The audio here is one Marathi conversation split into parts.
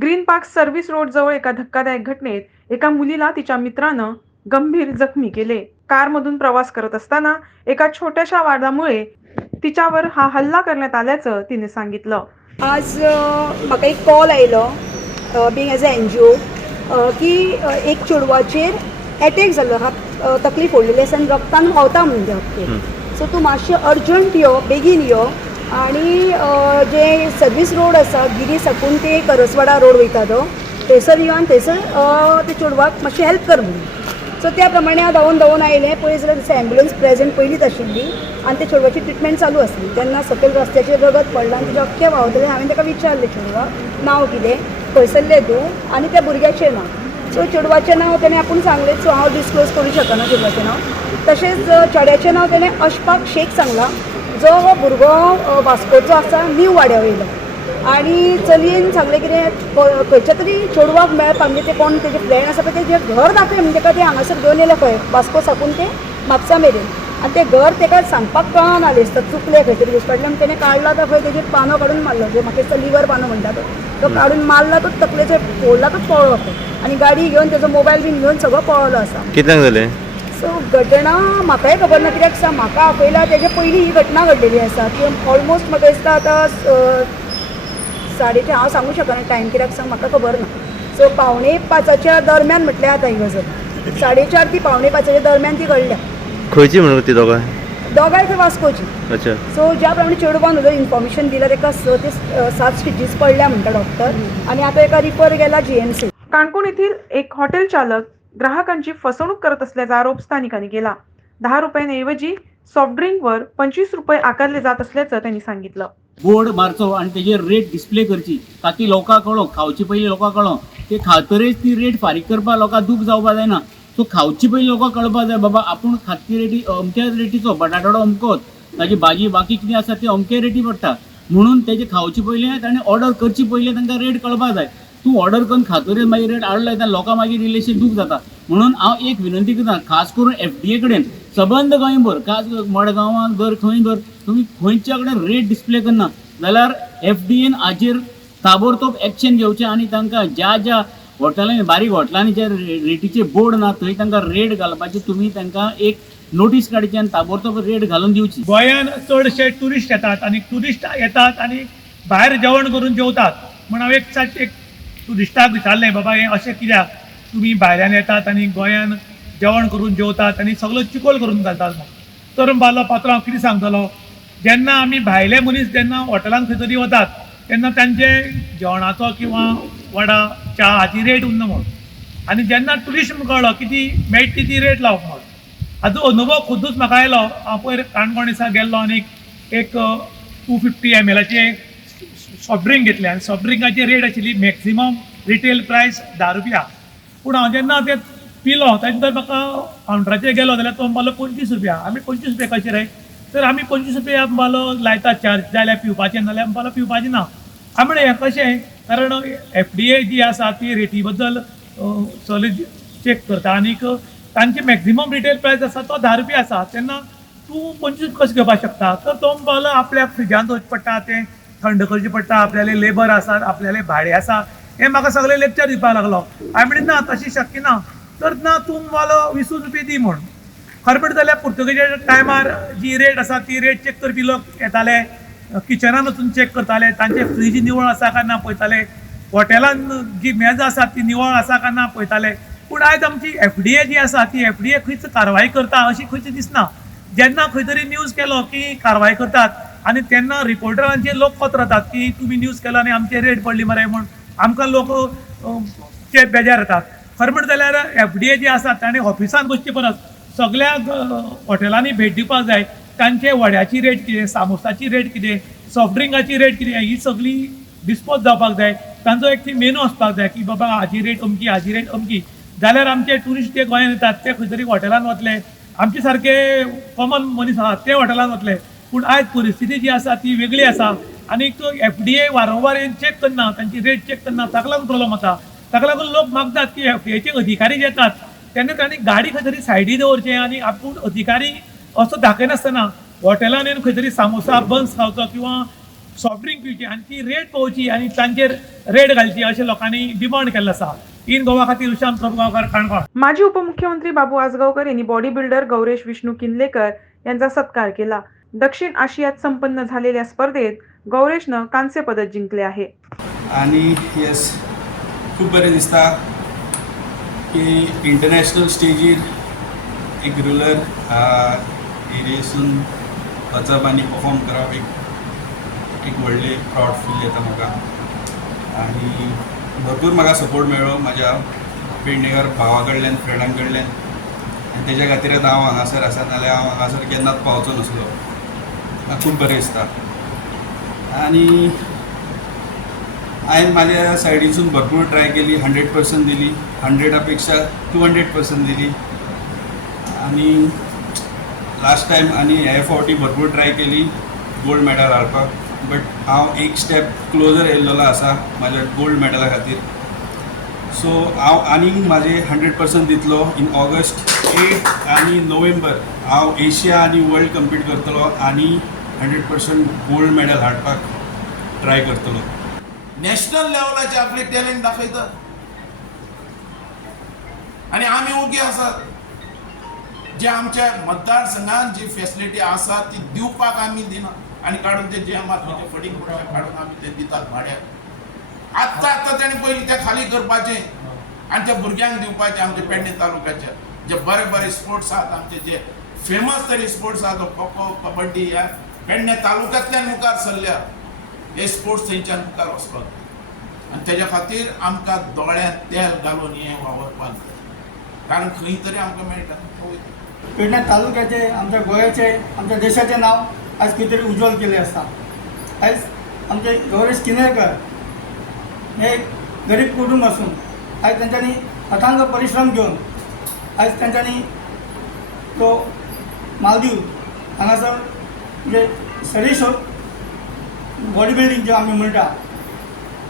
ग्रीन पार्क सर्व्हिस रोड जवळ एका धक्कादायक घटनेत एका मुलीला तिच्या मित्रानं गंभीर जखमी केले. कारमधून प्रवास करत असताना एका छोट्याशा वादामुळे तिच्यावर हा हल्ला करण्यात आल्याचं तिने सांगितलं. आज म्हाका एक कॉल आयलो being as a N G O की एक चेडवाचेर एटॅक जाल्लो हा अ, तकली फोडलेली आसा आनी रक्तान व्हांवता म्हणजे सो तूं मातशें अर्जंट यो बेगीन यो. आनी जे सर्वीस रोड आसा गिरी साकून ते करसवाडा रोड वयता तो थंयसर यो थंयसर ते चेडवाक मातशें हेल्प कर म्हणून सो त्या प्रमाणे हांव धांवून धांवून आयलें पळय जाल्यार थंयसर एम्बुलन्स प्रेजेंट पयलींच आशिल्ली आनी त्या चेडवाची ट्रिटमेंट चालू आसली. तेन्ना सकयल रस्त्याचेर रगत पडलां आनी तिचे अख्खें व्हांवतलें हांवें ताका विचारलें चेडवाक नांव कितें खंयसरलें तूं आनी त्या भुरग्याचें नांव. सो चेडवाचें नांव ताणें आपूण सांगलें सो हांव डिस्क्लोज करूंक शकना चेडवाचें नांव. तशेंच चेड्याचें नांव ताणें अशफाक शेख सांगलां. जो हो भुरगो वास्कोचो आसा नीव वाड्या वयलो आनी चलयेन सांगलें कितें खंयच्या तरी चेडवाक मेळपाक म्हणजे ते कोण तेजे फ्रेंड आसा पळय तेजें घर दाखय म्हणजे ताका ते हांगासर घेवन येयलें खंय वास्को साकून ते म्हापसा मेरेन. आनी तें घर ताका सांगपाक कळना दिसता चुकलें खंय तरी दिसपाटल्यान तेणें काडला तो खंय तेजेर पानो काडून मारलो जो म्हाका दिसता लिवर पानो म्हणटा तो. तो काडून मारला तो तकलेचो फोडला तो पळलो खंय आनी गाडी घेवन तेजो मोबायल बीन घेवन सगळो पळलो आसा. कितल्यांक जालें? सो घटना म्हाकाय खबर ना कित्याक सांग म्हाका आपयला तेजे पयलीं ही घटना घडलेली आसा. ती ऑलमोस्ट म्हाका दिसता आतां अ, साडेचे हांव सांगूं शकना टायम कित्याक सांग म्हाका खबर ना. सो पावणे पांचाच्या दरम्यान म्हटल्यार आतां ही गजाल. साडेचार ती पावणे पांचाच्या दरम्यान ती घडल्या. खंयची म्हणून ती दोगांय दोगांय थंय वास्कोची. अच्छा. सो ज्या प्रमाणे चेडवान उलय इन्फॉर्मेशन दिला ताका स ते सात स्टिचीस पडल्या म्हणटा डॉक्टर आनी आतां एका रिफर गेला जी एम सी काणकोण येथील एक हॉटेल चालक ग्राहकांची फसवणूक करत असल्याचा आरोप स्थानिकांनी केला. दहा रुपयांऐवजी सॉफ्ट ड्रिंकवर पंचवीस रुपये आकारले जात असल्याचं त्यांनी सांगितलं. बोर्ड मारचो आणि तेजेर रेट डिस्प्ले करची. ताकी लोकां कळो खावचे पयलीं लोकांक कळो ते खातरेच ती रेट फारीक करपाक लोकांक दूख जावपा जायना. सो खावची पयलीं लोकांक कळपाक जाय. बाबा आपूण खाती रेटी अमक्याच रेटीचो बटाटवडो अमकोच ताची भाजी बाकी कितें आसा ती अमके रेटी पडटा. म्हणून तेजे खावचे पयलीं ताणें ऑर्डर करची पयलीं तांकां रेट कळपाक जाय. तूं ऑर्डर करून खातरेच मागीर रेट हाडलो जाल्यार लोकां मागीर इल्लेशें दूख जाता म्हणून हांव एक विनंती करता. खास करून एफ डी ए कडेन. सबंद गोंयभर खास मडगांवां धर खंय धर तुमी खंयच्या कडेन रेट डिस्प्ले करना जाल्यार एफ डी एन हाचेर ताबडतोब एक्शन घेवचें आनी तांकां ज्या ज्या हॉटेलांनी बारीक हॉटेलांनी जे रे- रेटीचे बोर्ड ना थंय तांकां रेट घालपाची तुमी तांकां एक नोटीस काडची आनी ताबडतोब रेट घालून दिवची. गोंयान चडशे ट्युरिस्ट येतात आनी टुरिस्ट येतात आनी भायर जेवण करून जेवतात. म्हण हांव एक एक तूं ट्युरिस्टाक विचारलें बाबा हें अशें कित्याक तुमी भायल्यान येतात आनी गोंयान जेवण करून जेवतात आनी सगळो चिकोल करून घालतात मग तर बालो पात्रांव कितें सांगतलो? जेन्ना आमी भायले मनीस जेन्ना हॉटेलांत खंय तरी वतात तेन्ना तांचे जेवणाचो किंवा वडा च्या हाची रेट उरना म्हणून आनी जेन्ना ट्युरिस्ट कळलो की ती मेळटा ती रेट लावप म्हणून हाचो अनुभव खुदूच म्हाका आयलो. हांव पयर काणकोण दिसा गेल्लो आनी एक टू फिफ्टी एम एलाचे सॉफ्ट ड्रिंक घेतले आणि सॉफ्ट ड्रिंकाची रेट आशिल्ली मॅक्झिमम रिटेल प्रायस धा रुपया. पूण हांव जेन्ना तें पिलो तेन्ना तर म्हाका कावंटराचेर गेलो जाल्यार तो म्हणपालो पंचवीस रुपया. आमी पंचवीस रुपया कशें रे? तर आमी पंचवीस रुपया म्हणपालो लायता चार्ज जाल्यार पिवपाचें नाल्यार म्हणपालो पिवपाचें ना. आमी म्हणलें हें कशें कारण एफ डी ए जी आसा ती रेटी बद्दल सगळे चेक करता आनीक तांची मॅक्झिमम रिटेल प्रायस आसा तो धा रुपया आसा तेन्ना तूं पंचवीस कशें घेवपाक शकता? तर तो म्हणपालो आपल्याक फ्रिजान दवरचें पडटा तें थंड करची पडटा आपल्याले लेबर आसात आपल्याले भाडे आसा हें म्हाका सगळे लेक्चर दिवपाक लागलो. हांवें म्हणलें ना तशी शक्य ना. तर ना तूं वालो विसूच रुपये दी म्हूण खरें म्हणटा जाल्यार पुर्तुगेजाच्या टायमार जी रेट आसा ती रेट चेक करपी लोक येताले. किचनान वचून चेक करताले. तांचे फ्रीज निवळ आसा काय ना पळयताले हॉटेलान जी मेजां आसात ती निवळ आसा काय ना पळयताले पूण आयज आमची एफ डी ए जी आसा ती एफ डी ए खंयच कारवाय करता अशी खंयच दिसना. जेन्ना खंय तरी न्यूज केलो की कारवाय करतात आनी तेन्ना रिपोर्टरांचे लोक पत्रतात की तुमी न्यूज केला आनी आमचे रेट पडली मरे म्हण आमकां लोक ते चे बेजार येतात खरें म्हणटा जाल्यार एफ डी ए जे आसा ताणें ऑफिसान बसचे परस सगळ्या हॉटेलांनी भेट दिवपाक जाय. तांचे वड्याची रेट कितें सामोसाची रेट कितें सॉफ्ट ड्रिंकाची रेट कितें ही सगळी डिस्पोज जावपाक जाय. तांचो एक ती मेनू आसपाक जाय की बाबा हाजी रेट अमकी हाजी रेट अमकी. जाल्यार आमचे ट्युरिस्ट जे गोंयांत येतात ते खंय तरी हॉटेलान वतले. आमचे सारके कॉमन मनीस आहात ते हॉटेलांत वतले. पूण आयज परिस्थिती जी आसा ती वेगळी आसा आनी एफ डी ए वारंवार चेक करना तांची रेट चेक करना ताका लागून प्रॉब्लम जाता ताका लागून लोक मागतात की एफ डी एचे अधिकारी जे येतात तेन्ना तांणी गाडी खंय तरी सायडी दवरचे आनी आपूण अधिकारी असो दाखयनासतना हॉटेलान येवन खंय तरी सामोसा बन्स खावचो किंवा सॉफ्ट ड्रिंक पिवची आनी ती रेट पळोवची आनी तांचेर रेट घालची अशें लोकांनी डिमांड केल्लो आसा इन गोवा खातीर विशांत प्रभू काणकोण माजी उपमुख्यमंत्री बाबू आजगावकर यांनी बॉडी बिल्डर गौरेश विष्णू किंदलेकर यांचा सत्कार केला. दक्षिण आशियात संपन्न झालेल्या स्पर्धेत गौरेशनं कांस्य पदक जिंकले आहे. आणि येस खूब बरें दिसता की इंटरनॅशनल स्टेजीर एक रुलर एरियेसून वचप आनी परफॉर्म करप एक एक व्हडलें प्रावड फील येता म्हाका आनी भरपूर म्हाका सपोर्ट मेळ्ळो म्हाज्या पेडणेकर भावा कडल्यान फ्रेंडां कडल्यान आनी तेज्या खातीरच हांव हांगासर आसा नाल्यार हांव हांगासर केन्नाच पावचो नासलो. म्हाका खूब बरें दिसता आनी हांवें म्हाज्या सायडीसून भरपूर ट्राय केली हंड्रेड पर्संट दिली हंड्रेडा पेक्षा टू हंड्रेड पर्संट दिली. आनी लास्ट टायम आनी हे फावटी भरपूर ट्राय केली गोल्ड मेडल हाडपाक बट हांव एक स्टेप क्लोजर येयल्लो आसा म्हाज्या गोल्ड मेडला खातीर. सो हांव आनीक म्हाजे हंड्रेड पर्संट दितलो इन ऑगस्ट एट आनी नोव्हेंबर हांव एशिया आनी वर्ल्ड कम्पीट करतलो आनी हंड्रेड पर्संट गोल्ड मेडल हाडपाक ट्राय करतलो. नॅशनल लेवलाचे आपले टॅलेंट दाखयतात. आणि आम्ही ओके आसात जे आमच्या मतदारसंघात जी फॅसिलिटी आसा ती दिवपाक आम्ही दिना. आणि काढून ते जे मातमीचे फटींग पडटा काढून आम्ही ते दितात भाड्याक आत्ता आत्ता ताणें पयलीं तें खाली करपाचें आनी त्या भुरग्यांक दिवपाचें आमच्या पेडणे तालुक्याच्या जे बरे बरे स्पोर्ट्स आहात आमचे जे फेमस तरी स्पोर्ट्स आहा तो खो खो कबड्डी ह्या पेडण्या तालुक्यांतल्यान मुखार सरल्या हे स्पोर्ट्स थंयच्यान मुखार वचपाक आनी तेज्या खातीर आमकां दोळ्यांत तेल घालून हें वावरपाक जाय कारण खंय तरी आमकां मेळटा. पेडण्या तालुक्याचे आमच्या गोंयाचे आमच्या देशाचे नाव आज खंय तरी उज्वल केले आसा आयज आमचे गौरेश किनेरकर हे एक गरीब कुटुंब असून आयज तेंच्यांनी अथांग परिश्रम घेवन आयज तेंच्यांनी तो मालदीव हांगासर म्हणजे सरीसो बॉडी बिल्डींग जे आमी म्हणटा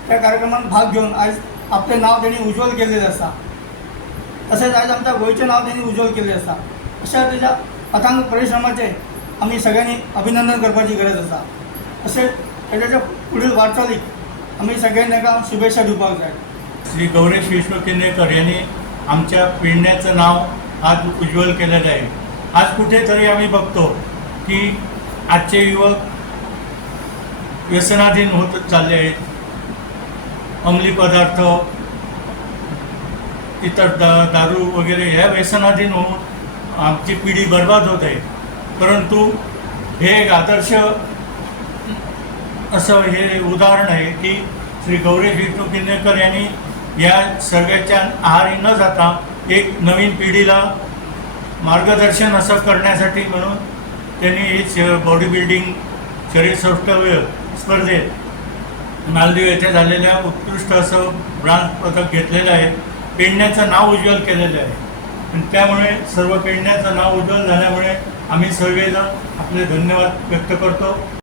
त्या कार्यक्रमात भाग घेवन आयज आपलें नाव त्यांनी उज्ज्वल केलेले आसा तसेच आज आमच्या गोंयचें नाव त्यांनी उज्ज्वल केले आसा अशा तेज्या अथांग परिश्रमाचे आमी सगळ्यांनी अभिनंदन करपाची गरज आसा असे त्याच्या पुढील वाटचालीक आमी सगळ्यांनी एका शुभेच्छा दिवपाक जाय श्री गौरेश विष्णू किन्नेकर यांनी आमच्या पिढण्याचं नाव आज उज्ज्वल केलेलं आहे. आज कुठेतरी आम्ही बघतो की आजचे युवक व्यसनाधीन होत चालले आहेत. अंमली पदार्थ इतर दा दारू वगैरे ह्या व्यसनाधीन होऊन आमची पिढी बर्बाद होत आहे. परंतु हे एक आदर्श असं हे उदाहरण आहे की श्री गौरी विष्णू किंदेकर यांनी या सगळ्याच्या आहारी न जाता एक नवीन पिढीला मार्गदर्शन असं करण्यासाठी म्हणून त्यांनी बॉडी बिल्डिंग शरीर सौष्ठव्य स्पर्धेत मालदीव येथे झालेल्या उत्कृष्ट असं ब्रांज पदक घेतलेलं आहे. पेडण्याचं नाव उज्ज्वल केलेलं आहे. आणि त्यामुळे सर्व पेडण्याचं नाव उज्ज्वल झाल्यामुळे आम्ही सर्वजण आपले धन्यवाद व्यक्त करतो.